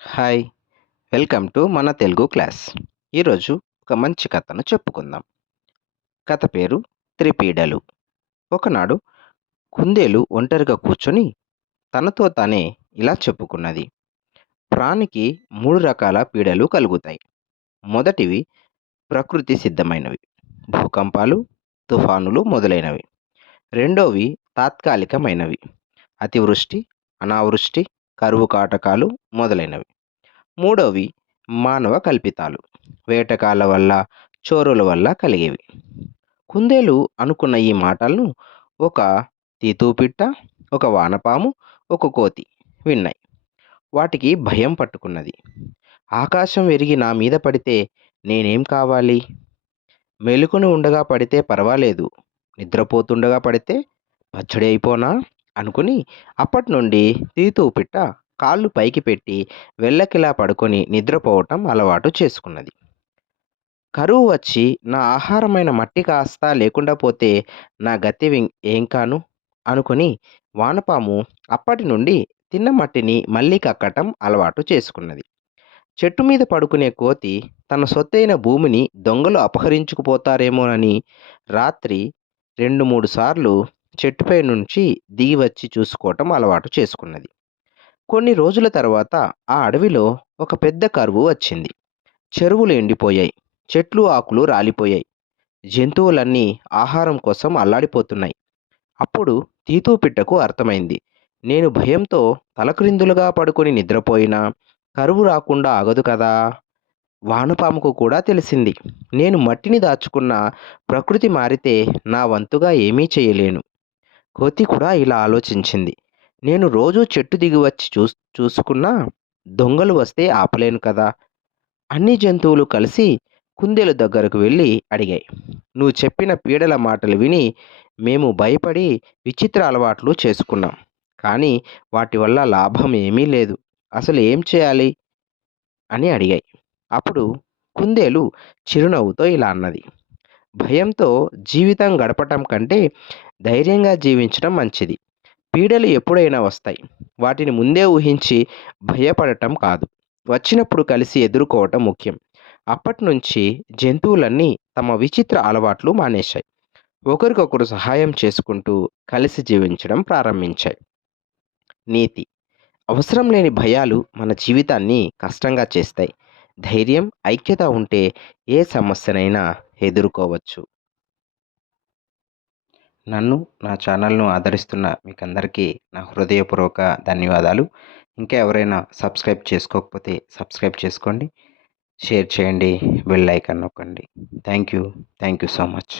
Hi! Welcome to మన Telugu class. ఈరోజు ఒక మంచి కథను చెప్పుకుందాం. కథ పేరు 'త్రిపీడలు'. ఒకనాడు కుందేలు ఒంటరిగా కూర్చొని తనతో తానే ఇలా చెప్పుకున్నది. ప్రాణికి 3 రకాల పీడలు కలుగుతాయి. మొదటివి ప్రకృతి సిద్ధమైనవి. భూకంపాలు, తుఫానులు మొదలైనవి. రెండోవి తాత్కాలికమైనవి. అతివృష్టి, అనావృష్టి, కరువు కాటకాలు మొదలైనవి. మూడోవి మానవ కల్పితాలు. వేటకాల వల్ల, చోరుల వల్ల కలిగేవి. కుందేలు అనుకున్న ఈ మాటలను ఒక తీతూపిట్ట, ఒక వానపాము, ఒక కోతి విన్నాయి. వాటికి భయం పట్టుకున్నది. ఆకాశం విరిగి నా మీద పడితే నేనేం కావాలి? మెలుకుని ఉండగా పడితే పర్వాలేదు. నిద్రపోతుండగా పడితే పచ్చడి అయిపోనా? అనుకుని అప్పటినుండి తీతూపిట్ట కాళ్ళు పైకి పెట్టి వెల్లకిలా పడుకొని నిద్రపోవటం అలవాటు చేసుకున్నది. కరువు వచ్చి నా ఆహారమైన మట్టి కాస్త లేకుండా పోతే నా గతి ఏం కాను అనుకుని వానపాము అప్పటి నుండి తిన్న మట్టిని మళ్ళీ కక్కటం అలవాటు చేసుకున్నది. చెట్టు మీద పడుకునే కోతి తన సొత్తైన భూమిని దొంగలు అపహరించుకుపోతారేమోనని రాత్రి 2, 3 సార్లు చెట్టుపై నుంచి దిగి వచ్చి చూసుకోవటం అలవాటు చేసుకున్నది. కొన్ని రోజుల తర్వాత ఆ అడవిలో ఒక పెద్ద కరువు వచ్చింది. చెరువులు ఎండిపోయాయి. చెట్లు ఆకులు రాలిపోయాయి. జంతువులన్నీ ఆహారం కోసం అల్లాడిపోతున్నాయి. అప్పుడు తీతూ పిట్టకు అర్థమైంది. నేను భయంతో తలక్రిందులుగా పడుకొని నిద్రపోయినా కరువు రాకుండా ఆగదు కదా. వానపాముకు కూడా తెలిసింది. నేను మట్టిని దాచుకున్న ప్రకృతి మారితే నా వంతుగా ఏమీ చేయలేను. కోతి కూడా ఇలా ఆలోచించింది. నేను రోజూ చెట్టు దిగి వచ్చి చూసుకున్నా దొంగలు వస్తే ఆపలేను కదా. అన్ని జంతువులు కలిసి కుందేలు దగ్గరకు వెళ్ళి అడిగాయి. నువ్వు చెప్పిన పీడల మాటలు విని మేము భయపడి విచిత్ర అలవాట్లు చేసుకున్నాం. కానీ వాటి వల్ల లాభం ఏమీ లేదు. అసలు ఏం చేయాలి అని అడిగాయి. అప్పుడు కుందేలు చిరునవ్వుతో ఇలా అన్నది. భయంతో జీవితం గడపటం కంటే ధైర్యంగా జీవించడం మంచిది. పీడలు ఎప్పుడైనా వస్తాయి. వాటిని ముందే ఊహించి భయపడటం కాదు. వచ్చినప్పుడు కలిసి ఎదుర్కోవటం ముఖ్యం. అప్పటినుంచి జంతువులన్నీ తమ విచిత్ర అలవాట్లు మానేశాయి. ఒకరికొకరు సహాయం చేసుకుంటూ కలిసి జీవించడం ప్రారంభించాయి. నీతి: అవసరం లేని భయాలు మన జీవితాన్ని కష్టంగా చేస్తాయి. ధైర్యం, ఐక్యత ఉంటే ఏ సమస్యనైనా ఎదుర్కోవచ్చు. నన్ను, నా ఛానల్‌ను ఆదరిస్తున్న మీకందరికీ నా హృదయపూర్వక ధన్యవాదాలు. ఇంకా ఎవరైనా సబ్స్క్రైబ్ చేసుకోకపోతే సబ్స్క్రైబ్ చేసుకోండి. షేర్ చేయండి. బెల్ ఐకాన్ నొక్కండి. Thank you. Thank you so much.